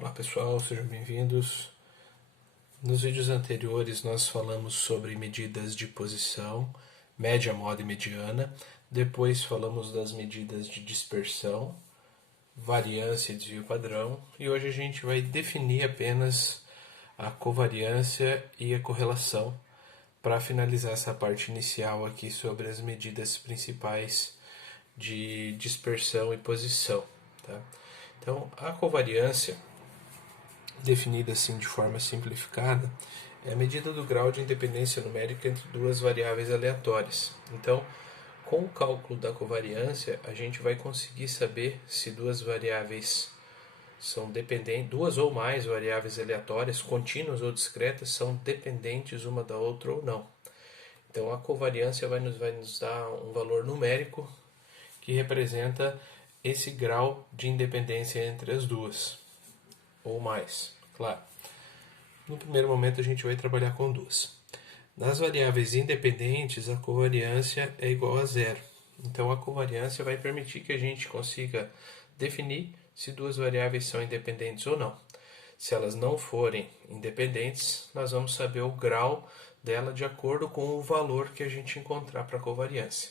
Olá pessoal, sejam bem-vindos. Nos vídeos anteriores nós falamos sobre medidas de posição, média, moda e mediana. Depois falamos das medidas de dispersão, variância e desvio padrão. E hoje a gente vai definir apenas a covariância e a correlação para finalizar essa parte inicial aqui sobre as medidas principais de dispersão e posição. Tá? Então, a covariância, definida assim de forma simplificada, é a medida do grau de independência numérica entre duas variáveis aleatórias. Então, com o cálculo da covariância, a gente vai conseguir saber se duas variáveis são dependentes, duas ou mais variáveis aleatórias, contínuas ou discretas, são dependentes uma da outra ou não. Então, a covariância vai nos dar um valor numérico que representa esse grau de independência entre as duas, ou mais, claro. No primeiro momento a gente vai trabalhar com duas. Nas variáveis independentes, a covariância é igual a zero. Então a covariância vai permitir que a gente consiga definir se duas variáveis são independentes ou não. Se elas não forem independentes, nós vamos saber o grau dela de acordo com o valor que a gente encontrar para a covariância.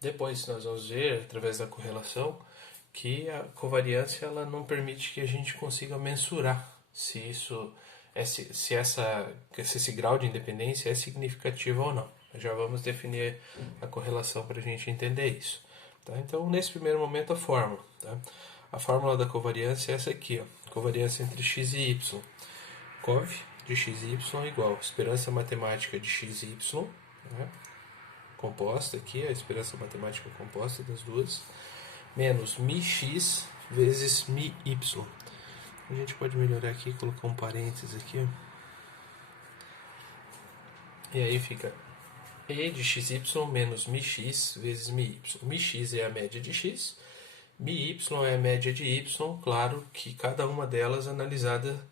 Depois nós vamos ver, através da correlação, que a covariância ela não permite que a gente consiga mensurar se esse grau de independência é significativo ou não. Já vamos definir a correlação para a gente entender isso. Tá? Então, nesse primeiro momento, a fórmula. Tá? A fórmula da covariância é essa aqui. Ó. Covariância entre x e y. Cov de x e y igual esperança matemática de x e y, né? Composta aqui, a esperança matemática composta das duas, menos μx vezes μy. A gente pode melhorar aqui, colocar um parênteses aqui, ó. E aí fica e de xy menos μx vezes μy. μx é a média de x, μy é a média de y, claro que cada uma delas analisada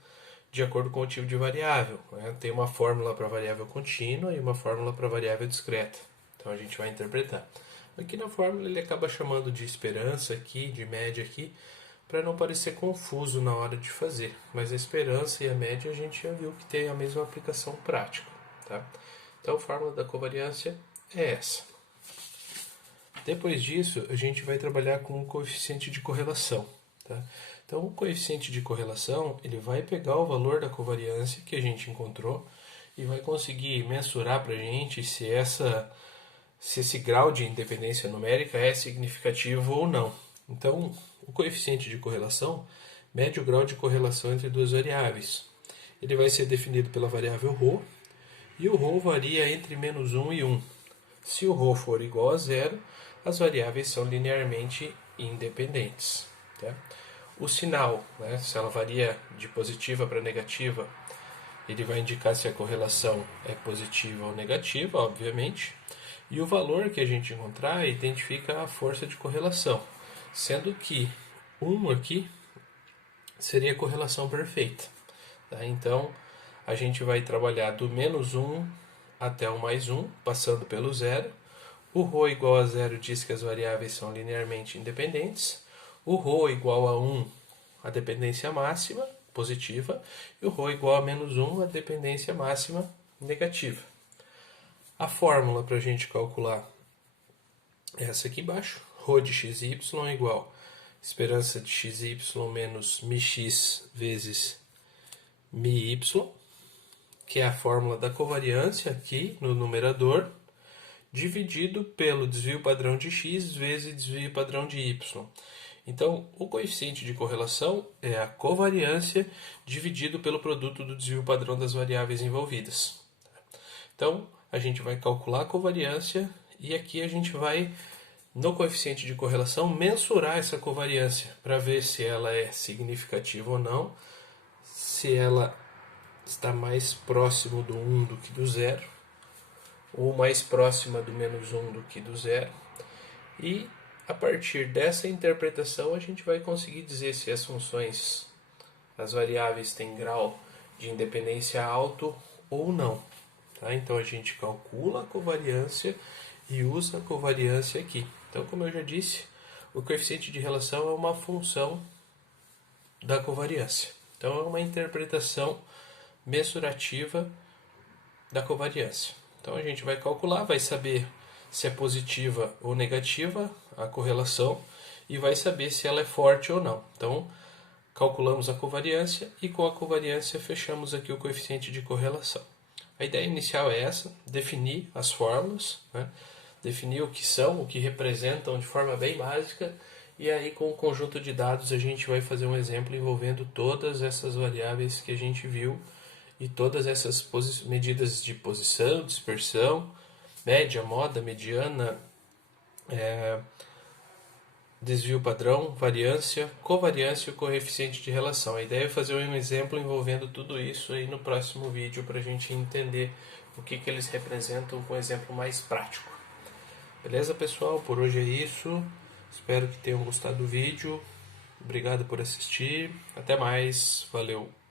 de acordo com o tipo de variável. Né? Tem uma fórmula para variável contínua e uma fórmula para variável discreta. Então a gente vai interpretar. Aqui na fórmula ele acaba chamando de esperança aqui, de média aqui, para não parecer confuso na hora de fazer. Mas a esperança e a média a gente já viu que tem a mesma aplicação prática. Tá? Então a fórmula da covariância é essa. Depois disso a gente vai trabalhar com o coeficiente de correlação. Tá? Então o coeficiente de correlação ele vai pegar o valor da covariância que a gente encontrou e vai conseguir mensurar para a gente se esse grau de independência numérica é significativo ou não. Então, o coeficiente de correlação mede o grau de correlação entre duas variáveis. Ele vai ser definido pela variável ρ, e o ρ varia entre menos 1 e 1. Se o ρ for igual a zero, as variáveis são linearmente independentes. Tá? O sinal, né, se ela varia de positiva para negativa, ele vai indicar se a correlação é positiva ou negativa, obviamente. E o valor que a gente encontrar identifica a força de correlação, sendo que 1 aqui seria a correlação perfeita. Tá? Então, a gente vai trabalhar do menos 1 até o mais 1, passando pelo zero. O ρ igual a zero diz que as variáveis são linearmente independentes. O ρ igual a 1, a dependência máxima, positiva. E o ρ igual a menos 1, a dependência máxima, negativa. A fórmula para a gente calcular é essa aqui embaixo. Ρ de xy é igual a esperança de xy menos μx vezes μy, que é a fórmula da covariância aqui no numerador, dividido pelo desvio padrão de x vezes desvio padrão de y. Então, o coeficiente de correlação é a covariância dividido pelo produto do desvio padrão das variáveis envolvidas. Então, a gente vai calcular a covariância e aqui a gente vai, no coeficiente de correlação, mensurar essa covariância para ver se ela é significativa ou não, se ela está mais próximo do 1 do que do 0, ou mais próxima do menos 1 do que do 0. E a partir dessa interpretação a gente vai conseguir dizer se as funções, as variáveis têm grau de independência alto ou não. Tá? Então a gente calcula a covariância e usa a covariância aqui. Então, como eu já disse, o coeficiente de relação é uma função da covariância. Então é uma interpretação mensurativa da covariância. Então a gente vai calcular, vai saber se é positiva ou negativa a correlação e vai saber se ela é forte ou não. Então calculamos a covariância e com a covariância fechamos aqui o coeficiente de correlação. A ideia inicial é essa, definir as fórmulas, né? Definir o que são, o que representam de forma bem básica, e aí com o conjunto de dados a gente vai fazer um exemplo envolvendo todas essas variáveis que a gente viu e todas essas medidas de posição, dispersão, média, moda, mediana, desvio padrão, variância, covariância e o coeficiente de relação. A ideia é fazer um exemplo envolvendo tudo isso aí no próximo vídeo para a gente entender o que eles representam com um exemplo mais prático. Beleza, pessoal? Por hoje é isso. Espero que tenham gostado do vídeo. Obrigado por assistir. Até mais. Valeu!